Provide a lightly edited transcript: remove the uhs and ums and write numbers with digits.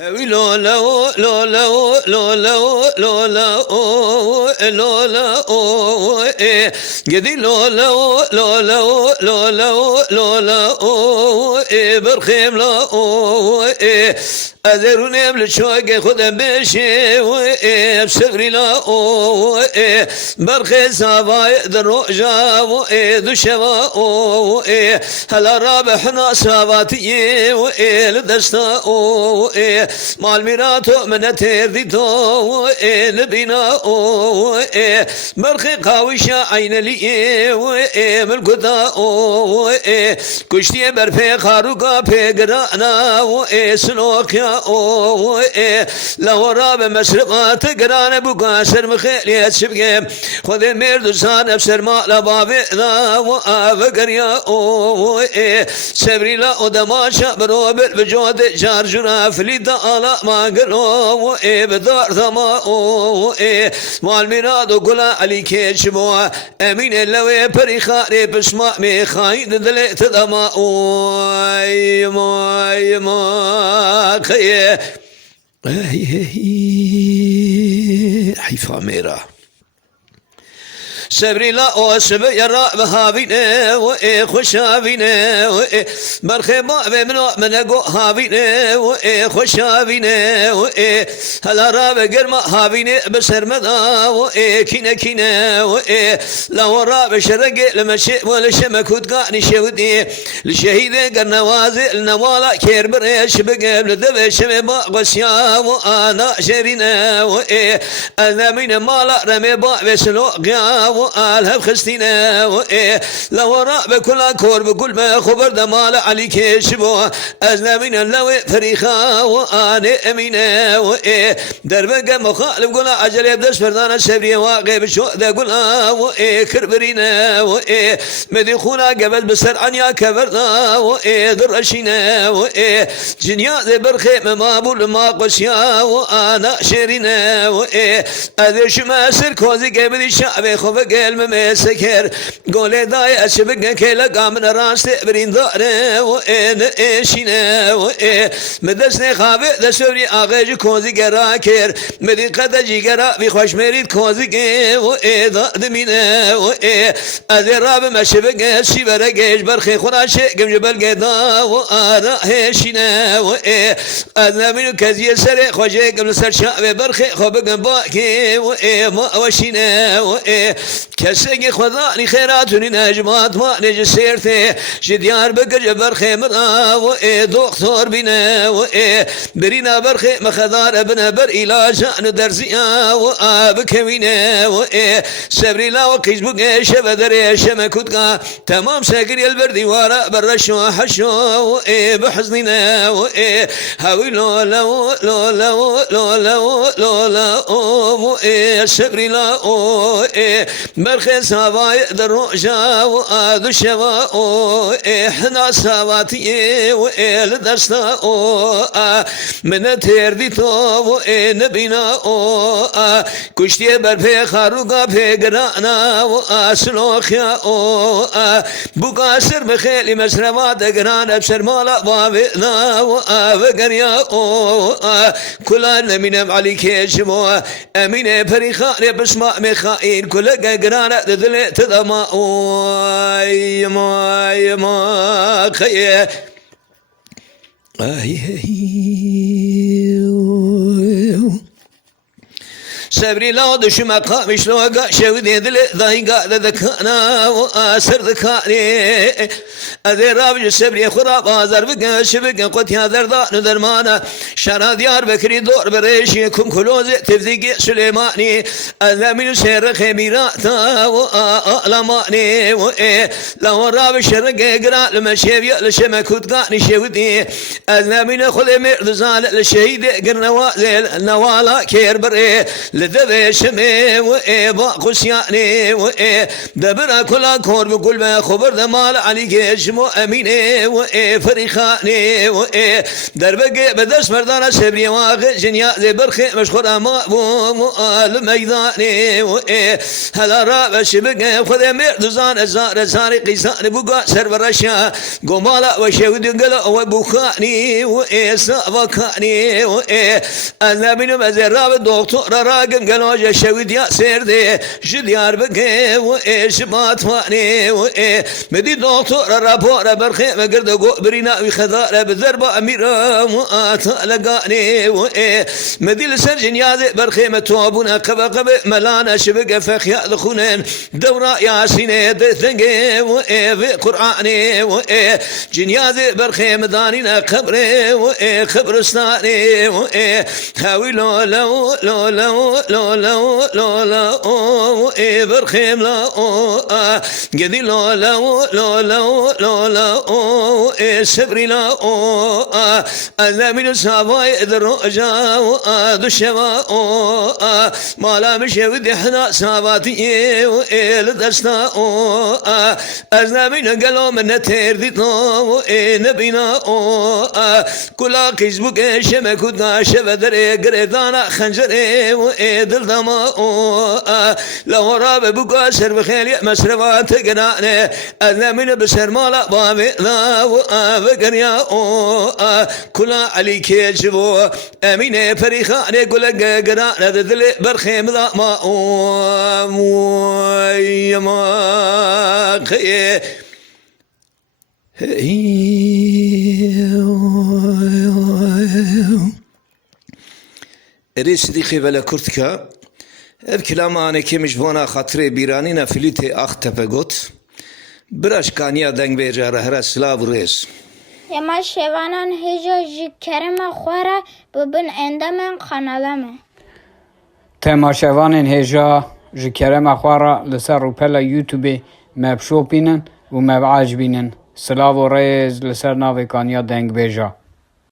هوي لولا لولا لولا لولا لولا قدي لولا لولا لولا لولا برخيم لا أذروني بالشوق خذ بشي بسغري لا برخي سابا دروجا دشوا هلا رابحنا ساباتي لدستا مال ميراتو من ترديتو لبينا برخي قاوشة عين لي من قدا كشتي برفي خاروقا في قرانا سلوكيا لو راب مسرقات قرانا بقاسر مخيلية سبقي خذ الميردوسان ابسر ما لبابي ذا وافقريا سبري لا ودماشا بروبل بجود جارجنا فليدا على ما قلوا بدار ثما والميراد وقلا علي كيشبوا امين اللوي بريخاري بسماء ميخاين دليت ذما ما خيه حيفا ميرا سبري لا أسب يرى بهابينه وخشابينه برخي ما بمنو من أجو هابينه وخشابينه هلا راب قرما هابينه بسر مذا كنا لو راب شرق لمشي ولا شمكود قاني شودي لشهيد قرنا وازي النوالا كير بريش بقبل دبش مبا قسيا وأنا شرينه أنا من مالا رمي با بسلو قيا وآلها بخستينا لو راء بكل كور بكل ما خبر دمال علي كيشبو أزنا من اللوي فريخا وآني أمينا دربك مخالف قولا عجل يبدس فردانا سبري واقب شو ذا قولا كربرينا مدي خونا قبل بسر عنيا كبرنا درشينا جنيا ذي برخي ممابول ما قسيا وآنا شيرينا أذي شما سر كوزي قبل الشعب خبق قلب سكر قولي داي أشبك كيلا قامنا راس برين داره وإن إيشينا مدسني خابي دسوري آغيج كوزي قراكر مدي قد جيقرا بخوش مريد كوزي وإذا دمينا أذي راب مشبك شبرا قيش برخي خنا شيقم جبل قيدا وآرا هيشينا أذنا منو كزي سري خوشي قبل سر شعبي برخي خبق باكي ما وشينا كسيقي خذاني خيراتني نجمات ما نجي سيرتي شديار بقر برخي مرا دكتور بنا برينا برخي مخذار ابن بر علاج ندرزيا وابكوينا سبري لا وقيس بقى شبدري شمكوتكا تمام ساقري البردي ورا برشو حشو بحزننا هاوي لولا لولا لولا لولا سبري لا برخي سواي دروجا وآذو شوا إحنا سواتي وإل دستا من تردي تو نبينا كشتي برفي خاروقا في قرانا واسلوخيا بقاسر بخيلي مسرمات قرانا بسر مالا بابنا وقريا كلنا من علي كيشمو أمين فريخاني بسماء مخائن كل قرانا دلي تدما ما خيه سبري لا دش مقام شلوقا شودي دل ضايقا ذكانا واسر ذكاني اذي رابج سبري خرا بازر بقى شبقا قد يا ذردان درمانا شرا ديار بكري دور بريشي كم كلوز تفذيق سليماني اذا من سير خميراتا وآلماني لو راب شرق قرا لمشيبي لشمكوت قاني شودي اذا من خذ مرد زال الشهيد قرنا وازل نوالا كير بري لدبشمه با خشیانه دبر کلا کور بکل به خبر دمال علی کشمو امینه فریخانه در بگه بدست مردان سبری واقع جنیا برخی مشخور اما مؤال میدانه هلا را بشبگه خود مرد زان زار زاری قیسان بگا سر برشا گمالا و شود گلا و بخانی سابقانی از نبینم از راب دکتر راگن گلا شود یا سرده جدیار بگه شبات وانی مدی دکتر راپور برخی مگرد گو برینا وی خدار بذرب امیر مؤات لگانی مدی لسر جنیاز برخی متوابون قبق ملانا شبق فخيا دخونن دورا ياسين دثنجي في قرآني جنياز برخي مدانينا خبري خبرستاني هاوي لو لو لو لو لو لو لو لو برخي لا قدي لو لو لو لو لو لو سبري لا أنا من سافاي دروجا دشوا مالا مشي ودي احنا ساباتي لدسنا از نبینا گلو من تردی تو نبینا کلا کیزبوک شمه کدنا شبه دره گردانا خنجره دل دما لورا ببوکا سر بخیلی مسروات گرانه از نبینا بسر مالا بابی لا وگریا کلا علی کیجبو امینه پریخانه گلگ گرانه دل برخیم لا ما ما خيه اريس ديخي بلا كرتكا الكلام انا كيمش بونا خاطري بيراني نفليتي اخ تپگوت براش كانيا دنگ بيجا هر سلاو ريس يما شوانان هجا جي كرم خوارا ببن اندمن خانالمه تماشاوان هجا ji kerema xwe re li ser rûpela YouTubeê me bişopînin û me biajibînin. Silav û rêz li ser navê Kaniya Dengbêja.